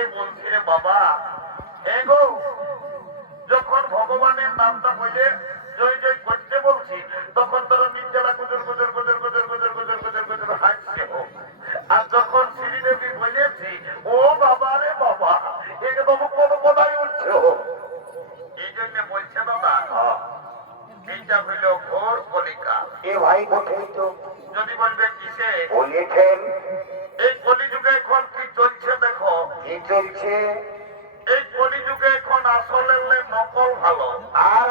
দেখে বলছি রে বাবা, এগো যখন ভগবানের নামটা বলে জয় জয় করতে বলছি, তখন তোরা নির্জলা গুজর গুজর গুজর গুজর গুজর গুজর গুজর গুজর হাসছে। আর যখন শ্রীদেবী বলেছি, ও বাবা রে বাবা, একদম কোনো কোথায় উঠছে। এই জন্য বলছে দাদা, এইটা হইল ঘোর কলিকা। এ ভাই কোথায় তো যদি বলবে কিসে, বলেছেন এই কলিযুগে এখন কি চলছে দেখো। কি চলছে? এই কলিযুগে এখন আসলে নকল ভালো, আর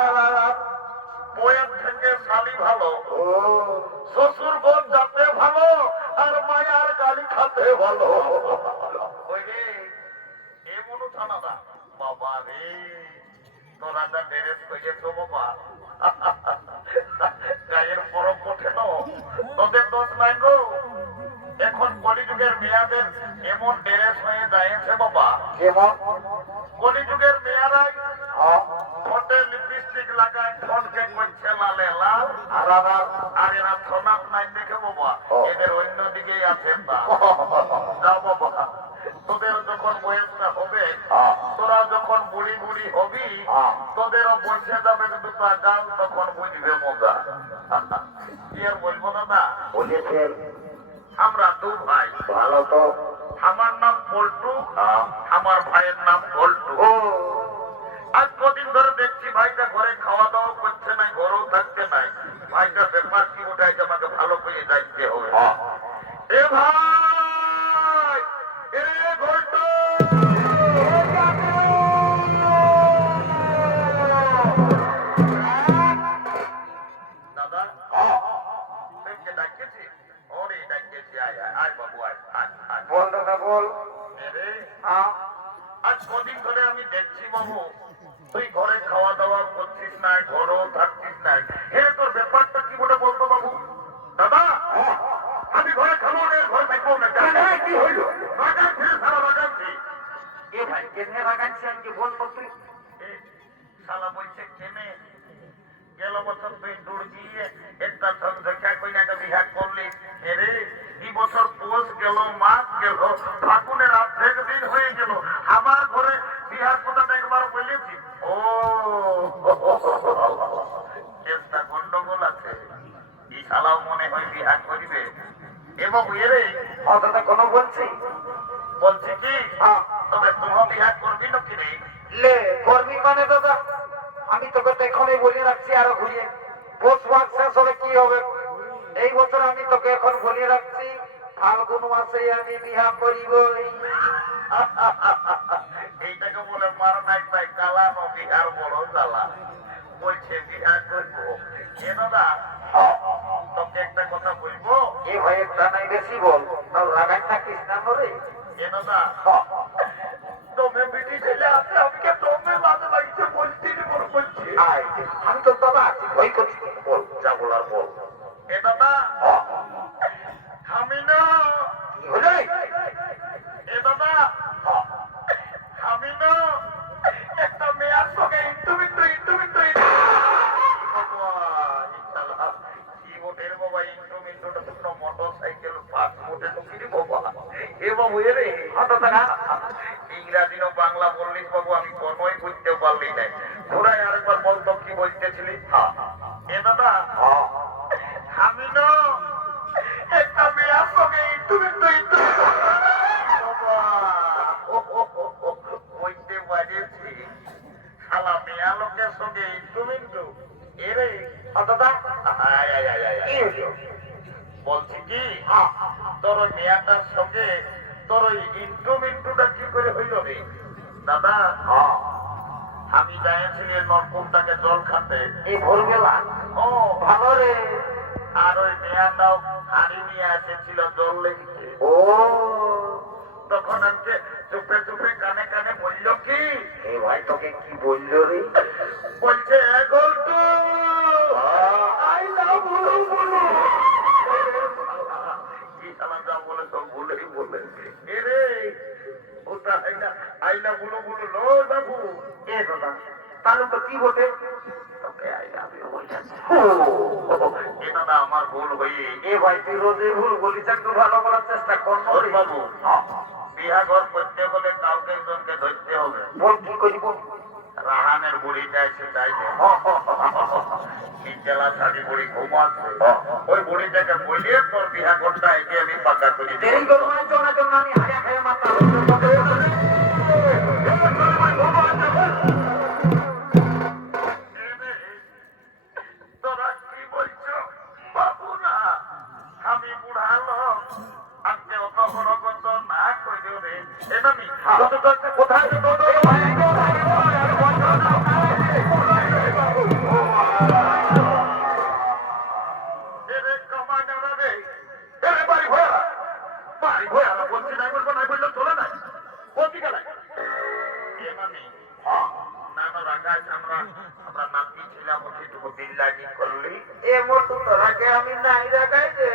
বইয়ের থেকে শালি ভালো, ও শ্বশুর বোন যাতে ভালো, আর মায়ার গালি খাতে ভালো। ওই রে এমন থানাদা বাবা রে, তোরা যা ড্রেস করেছ বাবা, গায়ের পরব ওঠে না, তোদের দোষ নাই গো। এখন কলিযুগের মেয়াদের এমন ড্রেস হয়ে যায়ছে বাবা, কেমন? কলিযুগের মেয়ারাই ঠোঁটে লিপস্টিক লাগায়, ঠোঁটকে করছে লালে লাল, আর এরা সোনার নাই দেখে বাবা এদের অন্যদিকেই আছে। যা বাবা, তোদের যখন বয়সটা হবে, তোরা যখন বুড়ি বুড়ি হবি, তোদেরও বসে যাবে দুটো গাল, তখন বুঝবে মজা। কি আর বলবো দাদা, বলেছেন আমরা দু ভাই। ভালো তো। আমার নাম পল্টু, আমার ভাইয়ের নাম পল্টু। ও আজ কদিন ধরে দেখছি ভাইটা ঘরে খাওয়া দাওয়া করছে না, ঘরেও থাকছে নাই। ভাইটা ব্যাপার কি ওটা আমাকে ভালো করে যাইতে হবে। এ ভাই, এ পল্টু, দাদা তুই ডাকতেছি? ওরে ডাকতেছি, আয় আয় আয় বাবু, আয় আয় আয়। বল দাদা বল। রে আজ কদিন ধরে আমি দেখছি বাবু, তুই ঘরে খাওয়া দাওয়া করছিস না, ঘরেও থাকছিস না। হ্যাঁ, তোর ব্যাপারটা কি বলে বলতো বাবু? দাদা আমি ঘরে খাবো না, ঘরে থাকবো না। কি হইল? বাগানছি সারা বাগানছি। এ ভাই কেমনে বাগানছি আমি বলবো তুই? শালা বলছে কেনে গেল বছর তুই দূর গিয়ে একটা ঝকঝকা কইনাকে বিহার করলি। এরে এই বছর পোষ গেল, মাস গেল, ফাগুনের অর্ধেক দিন হয়ে গেল, আমার ঘরে বিহার কথাটা একবার বলেছি। ও চেষ্টা গন্ডগোল আছে, এই শালাও মনে হয় বিহার করিবে। এবং এরে দাদা কোনো বলছি বলছি কি, তবে তোমার বিহার করবি না কি রে? লে করবি মানে দাদা আমি তোকে তো এখনই বলে রাখছি, আরো ঘুরিয়ে পৌষ মাস শেষ হলে কি হবে। এই বছর আমি তোকে এখন বলে রাখছি, ফাল্গুন মাসে আমি বিহা করিব। এইটাকে বলে মার নাই পাই কালা, বিহার বড় জ্বালা। বলছে বিহার করবো। এ দাদা তোকে একটা কথা বলবো। এ ভাই একটা নাই বেশি বল, তাও লাগাই থাকিস না মরে। এ দাদা তোমে বিটি ছেলে আছে, আমাকে তোমে বাজে লাগিছে, বলছি মনে করছি। আয় আমি তো দাদা আছি, ভয় করছি। বল যা বলার বল। এ দাদা আমি না, কি হলো? এ দাদা আমি না একটা মেয়ার সঙ্গে ইন্টুমিন্টু ইংরাজি বাংলা বললিস বাবু, আমি কোনোই বুঝতে পারলি নাই। ঘোড়ায় আরেকবার বলতো কি বলতেছিলি? এ দাদা আমি না একটা মেয়ার সঙ্গে ইন্টুমিন্টু বলতে পারিছি। শালা মেয়া লোকের সঙ্গে ইন্টুমিন্টু। এরে দাদা আয় আয় আয় আয় কি আয়। হলো? বলছি কি, তোর ওই মেয়াটার সঙ্গে তোর ওই ইন্টুমিন্টুটা কি করে হইল রে? দাদা আমি যাইছিলি নলকূপটাকে জল খাতে, এই ভোরবেলা ও ভালো রে। আর ওই মেয়াটাও হাড়ি নিয়ে এসেছিল জল লেগেছে। ও তখন আমি চুপে চুপে কানে কানে বলল কি, এ ভাই তোকে কি বললো রে? বলছে গোলটু আই লাভ ইউ বলো। কি শালা যা বলে সব ভুলেই বলে। এরে ওটা আইনা আইনা বলো বলো লো বাবু। এ দাদা তাহলে তো কি বটে? আমি বলছি এটা না আমার ভুল হয়ে এ ভাই তুই রোজে ভুল বলিস, একটু ভালো বলার চেষ্টা কর না রে। বাবু বিয়া ঘর করতে হলে কাউকে একজনকে ধরতে হবে। বল কি করিব? রাহানের বুড়িটা এসে চাইছে জেলা শাড়ি বুড়ি ঘুমাচ্ছে, ওই বুড়িটাকে বলিয়ে তোর বিয়া ঘরটা একে আমি পাকা করি দিই। দেরি করবো না, চল না, চল না, আমি হারিয়া খাইয়া মাথা তোরা কি বলছো বাবু? না আমি বুড়া লোক, আজকে অত বড় কত না কইলেও রে এটা মিথ্যা। কোথায় এরে কমান্ডার রে, এরে বাড়ি ভরা, বাড়ি ভরা বলছি নাই বলবো নাই বললে চলে নাই, বলছি গেলাই এ মানে নানা রাগায় আমরা নাতি ছিলাম ওইটুকু বিল্লাহি করলি। এ মতো তোরাকে আমি নাই রাখাই যে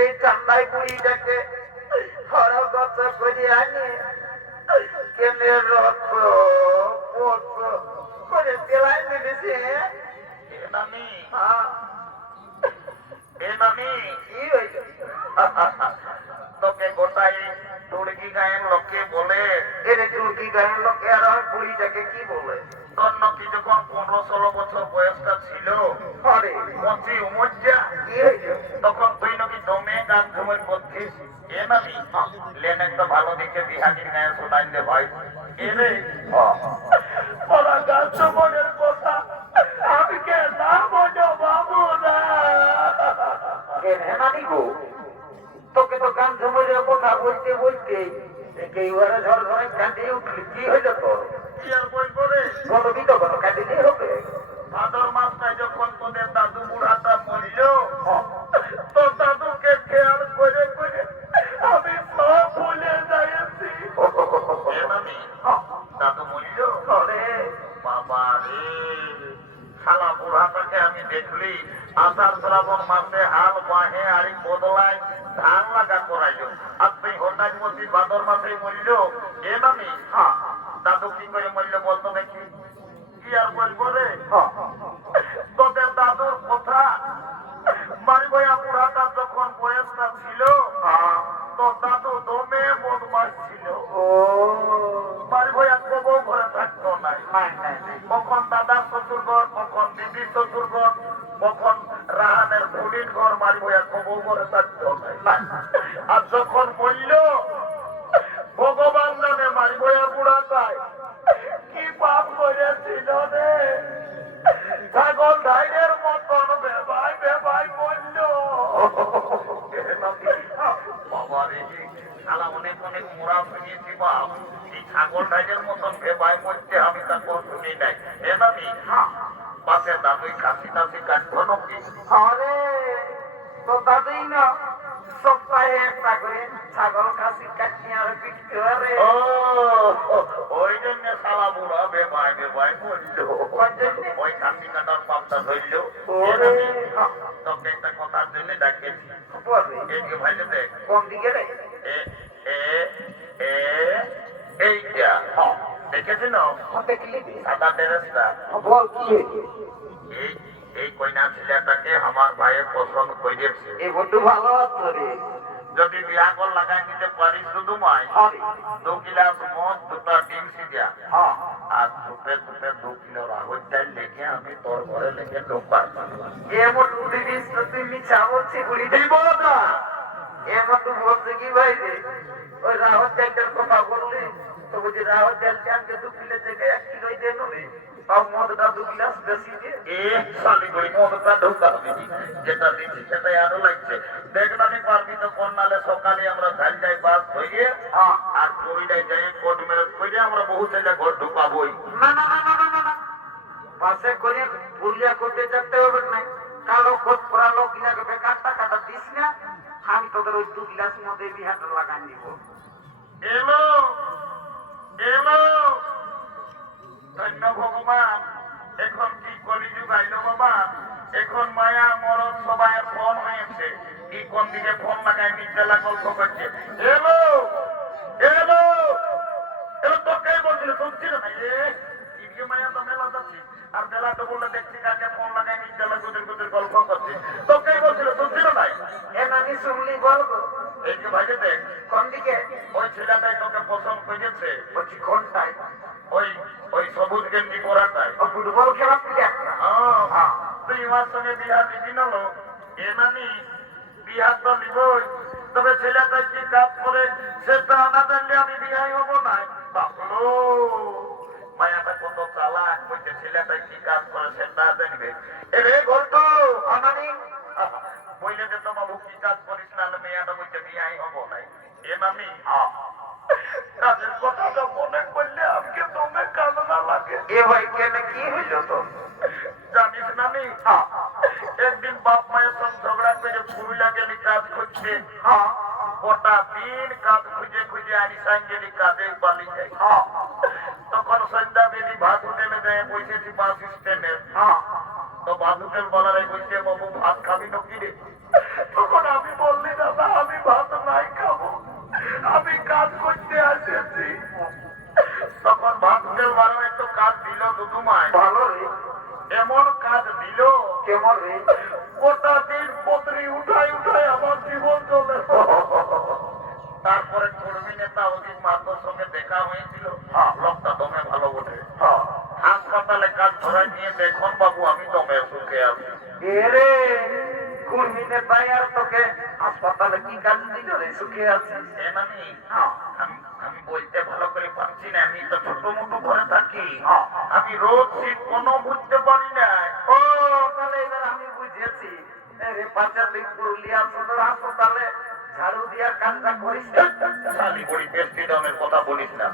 এই চান্দাই বুড়িটাকে হরগত করে আনি কেনে রক্ত পোষ করে তেলাই মেরেছে। এ নানি হ্যাঁ, এ নানি কি হয়েছে? তোকে গোটাই তুর্কি গায়ের লোকে বলে এর চুলকি গায়ের লোকে আর ওই বুড়িটাকে কি বলে? তোর নাকি যখন 15-16 বছর বয়সটা ছিল আরে পচি উমজ্জা, কি হয়েছে? তখন তুই নাকি দমে গান ঘুমের করছিস। এ নানি লেন একটা ভালো দেখে বিহাগির গায়ে শোনাই দে ভাই। এরে ওরা গাছ মনের কথা আমি কে না বোঝো বাবু না। নানি গো, তোকে তো গান ঝুমুরের কথা বলতে বলতে এইবারে ঝড় ধরে কাঁদিয়ে উঠলি, কি হইল তোর? কি আর বলবো রে, বলবি তো কোনো কাঁদিলেই হবে। ভাদর মাসটায় যখন তোদের দাদু বুড়াটা মরল, তোর দাদুকে খেয়াল করে করে আমি সব ভুলে যাইছি। এ নানি, দাদু মরল আরে বাবা রে, শালা বুড়াটাকে আমি দেখলি আষাঢ় শ্রাবণ মাসে হাল বাহে আড়ি বদলায় ধান লাগা করাইল, আর তুই হঠাৎ বলছি ভাদর মাসে মরল। এ নানি দাদু কি করে মরল বলতো দেখি? কি আর বলবো রে, তোদের দাদুর কথা বাড়ি বইয়া বুড়াটা যখন বয়সটা ছিল তোর দাদু দমে বদমাস ছিল। ও বাড়ি বইয়া কবও ঘরে থাকতো নাই, নাই নাই নাই, কখন দাদার শ্বশুরঘর, কখন দিদির শ্বশুরঘর, কখন রাহানের বুড়ির ঘর, বাড়ি বইয়া কবও ঘরে থাকতো নাই। আর যখন বলল ভগবান জানে বাড়ি বইয়া বুড়া যায় কি পাপ করেছিল রে, ছাগল ধাইরের মতন বেবাই বেবাই বলল। বাবা রে, শালা অনেক অনেক মোড়া শুনিয়েছি বাপ, এই ছাগল ধাইরের মতন বেবাই বলছে আমি তা কোন শুনি নাই। এ নানি পাশে দাদুই কাশি টাশি কাটবো নাকি? আরে তো দাদুই না সপ্তাহে একটা করে ছাগল খাসি কাটনি আর বিক্রি করে। ও ওই জন্য শালা বুড়া বেবাই বেবাই বললো, ওই কাশি কাটার পাপটা ধরলো। এ নানি, তোকে একটা কথার জন্য ডাকেছি, এদিকে ভাইলে দেখ। কোন দিকে রে? এ এ এ এইটা দেখেছিল দেখলি সাদা ড্রেসটা? বল কি হয়েছে? এই এই কইনা ছেলেটাকে আমার ভাইয়ের পছন্দ করেছে। এই বড্ড ভালো আছো রে। যদি বিয়া কর লাগাই নিতে পারিস শুধু মাই আরে 2 গিলাস মদ, 2টা ডিম সিজা হ্যাঁ, আর ধূপে ধূপে 2 কিলো রাহুল চাল লেগে আমি তোর ঘরে লেগে ঢোকবার এমন উদিস তো তুই মিছা বলছি বুড়ি দিব না। এমন তো বলছে কি ভাই রে, ওই রাহত চালটার কথা বললি তো বুঝি রাহত চাল চালকে 2 কিলো থেকে 1 কিলোই দেন রে, আর মদটা 2 গ্লাস বেশি দিয়ে। এ শালি করি মদটা ঢোকা দিবি, যেটা দিচ্ছি সেটাই আরো লাগছে। দেখলাম পারবি তো কোন নালে সকালে আমরা ঝাল যাই বাস হয়ে আর চুরিটাই যাই কোর্ট ম্যারেজ করে আমরা বহু ছেলে ঘর ঢুকাবই। না না না না না না না, পাশে করে পুরিয়া করতে যেতে হবে না, কালো কোট পরা লোক গিলাকে বেকার টাকাটা দিস না, আমি তোদের ওই 2 গ্লাস মদে বিহাটা লাগাই দিব। এলো এলো, ধন্য ভগবান, এখন কি কলিযুগ আইলো বাবা, এখন মায়া মরণ সবাই ফোন হয়েছে, কি কোন দিকে ফোন লাগাই নিচেলা গল্প করছে। এলো এলো এলো, তোকে বলছিল শুনছিল না? এ মায়া তো মেলা যাচ্ছি আর বেলাটা বললে দেখছি কাকে ফোন লাগাই বিদ্যালয় গুদের গুদের গল্প করছে তোকেই বলছিল শুনছিল নাই এ নানি শুনলি বলবো এই যে ভাইকে দেখ কোন দিকে ওই ছেলেটাই তোকে পছন্দ করেছে বলছি কোনটাই ওই ওই সবুজ গেঞ্জি পরাটাই ও ফুটবল খেলা তুই একটা তুই আমার সঙ্গে বিহার দিবি না লো এ নানি বিহার তো নিবই তবে ছেলেটা কি কাজ করে সেটা না জানলে আমি বিহাই হবো না বাপলো মায়াটা কত চালাক বলছে ছেলেটা কি কাজ করে সেটা জানবে এরে ঘন্টু নানি বললে যে তোমার কি কাজ করিস না মেয়েটা বলছে বিহাই হবো না এ নানি কাজের কথাটা মনে করলে আমাকে তোমে কান্না লাগে এ ভাই কেন কি হইল তো জানিস নানি একদিন বাপ মায়ের সঙ্গে ঝগড়া করে পুরুলিয়া গেলি কাজ করছে গোটা দিন কাজ খুঁজে খুঁজে আনি সাইঙ্গেলি কাজে পালি যাই তখন সন্ধ্যা বেলি ভাত হোটেলে যায় বসেছি বাস স্ট্যান্ডে তো ভাত হোটেল বলারে বলছে বাবু ভাত খাবি নাকি রে তখন আমি বললি দাদা আমি ভাত নাই খাবো আমি কাজ করতে আসেছি তখন ভাত হোটেল বানানোর তো কাজ দিল দুদুমায় ভালো রে এমন কাজ দিল কেমন রে গোটা দিন পত্রী উঠাই উঠাই আমার জীবন চলে তারপরে কর্মী নেতা অধিক মাতার সঙ্গে দেখা হয়েছিল লোকটা দমে ভালো ওঠে হাসপাতালে কাজ ধরাই নিয়ে দেখুন বাবু আমি দমে সুখে আছি এরে কুর্মী নেতাই আর তোকে হাসপাতালে কি কাজ দিল রে সুখে আছিস আমি বলতে ভালো করে পারছি না আমি তো ছোট মোটো ঘরে থাকি আমি রোজ শীত কোনো বুঝতে পারি না ও তাহলে এবার আমি বুঝেছি রে বাচ্চা তুই পুরুলিয়া সদর হাসপাতালে ঝাড়ু দিয়ার কাজটা করিস খালি বড়ি বেশি দামের কথা বলিস না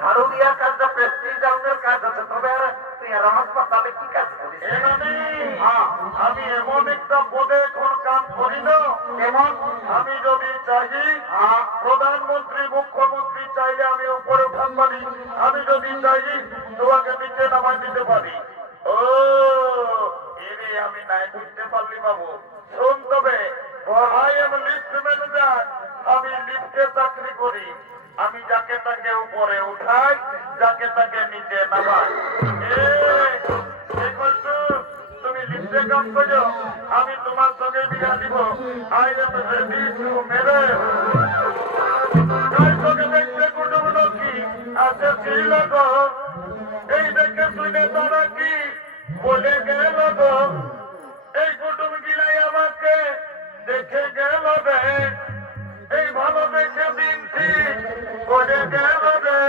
ঝাড়ু দিয়ার কাজটা প্রেস্টিজ ডাউনের কাজ আছে তবে আর তুই আর হাসপাতালে কি কাজ করিস আমি এমন একটা পদে এখন কাজ করি না কেমন আমি যদি চাই প্রধানমন্ত্রী মুখ্যমন্ত্রী চাইলে আমি উপরে উঠান পারি আমি যদি চাই তোমাকে নিচে নামাই দিতে পারি ও এরে আমি নাই বুঝতে পারলি বাবু শোন তবে আই এম লিফট ম্যানেজার আমি লিফটে চাকরি করি আমি যাকে তাকে উপরে উঠাই যাকে তাকে নিচে নামাই তুমি লিফটে কাম করো আমি তোমার সঙ্গে বিয়া দিব I am ready to marriage দেখতে কুটুম কি আছে ছিল গো এই দেখে শুনে তারা কি বলে গেল গো এই কুটুম গিলাই আমাকে দেখে গেল রে এই ভালো দেখে দিন ঠিক করে গেল রে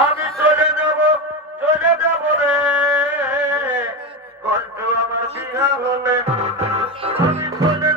আমি চলে যাব রে কষ্ট আমার বিহা হলে আমি চলে